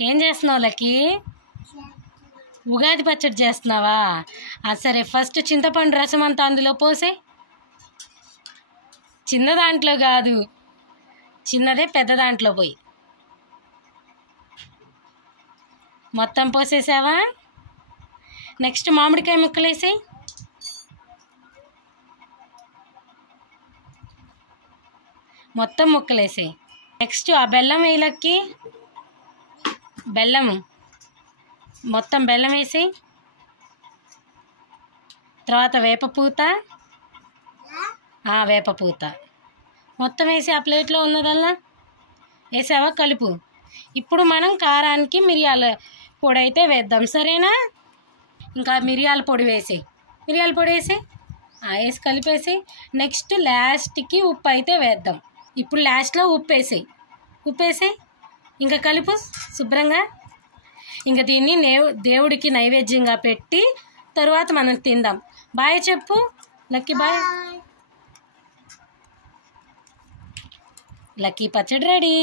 ఏం చేస్తున్నావు లక్కీ? ఉగాది పచ్చడి చేస్తున్నావా? సరే, ఫస్ట్ చింతపండు రసం అంతా అందులో పోసే. చిన్న దాంట్లో కాదు, చిన్నదే పెద్ద దాంట్లో పోయి మొత్తం పోసేసావా? నెక్స్ట్ మామిడికాయ ముక్కలేసి మొత్తం ముక్కలేసి. నెక్స్ట్ ఆ బెల్లం వేయలకి, బెల్లం మొత్తం బెల్లం వేసి, తర్వాత వేపపూత మొత్తం వేసి ఆ ప్లేట్లో ఉన్నదల్లా వేసావా? కలుపు. ఇప్పుడు మనం కారానికి మిరియాల పొడి అయితే వేద్దాం, సరేనా? ఇంకా మిరియాల పొడి వేసి వేసి కలిపేసి నెక్స్ట్ లాస్ట్కి ఉప్పు అయితే వేద్దాం. ఇప్పుడు లాస్ట్లో ఉప్పు వేసి ఇంకా కలుపు శుభ్రంగా. ఇంకా దీన్ని దేవుడికి నైవేద్యంగా పెట్టి తరువాత మనం తిందాం. బాయ్ చెప్పు లక్కీ. బాయ్. లక్కీ పచ్చడి రెడీ.